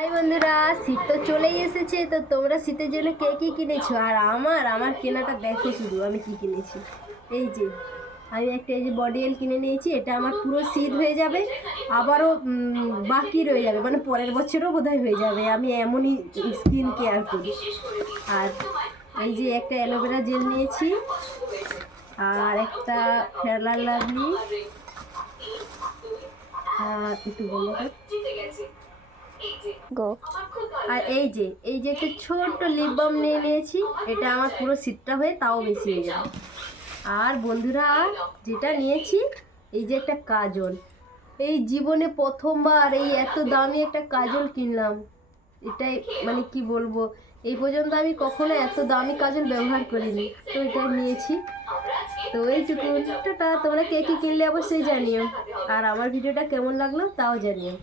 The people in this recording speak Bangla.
হাই বন্ধুরা, শীত তো চলেই এসেছে। তো তোমরা শীতের জন্য কে কী কিনেছো? আর আমার কেনাটা দেখো শুধু আমি কি কিনেছি। এই যে আমি একটা এই যে বডি অয়েল কিনে নিয়েছি। এটা আমার পুরো শীত হয়ে যাবে, আবারও বাকি রয়ে যাবে, মানে পরের বছরও বোধহয় হয়ে যাবে। আমি এমনই স্কিন কেয়ার করি। আর এই যে একটা অ্যালোভেরা জেল নিয়েছি, আর একটা ফেয়ার লাভলি, আর একটু বলো গো। আর এই যে একটা ছোট্ট লিপ বাম নিয়ে নিয়েছি। এটা আমার পুরো শীতটা হয়ে তাও বেশি হয়ে যাবে। আর বন্ধুরা, যেটা নিয়েছি এই যে একটা কাজল। এই জীবনে প্রথমবার এই এত দামি একটা কাজল কিনলাম। এটাই মানে কি বলবো, এই পর্যন্ত আমি কখনো এত দামি কাজল ব্যবহার করিনি। তো এটা নিয়েছি। তো এইটুকু। টাটা। তোমরা কে কী কিনলে অবশ্যই জানিও, আর আমার ভিডিওটা কেমন লাগলো তাও জানিও।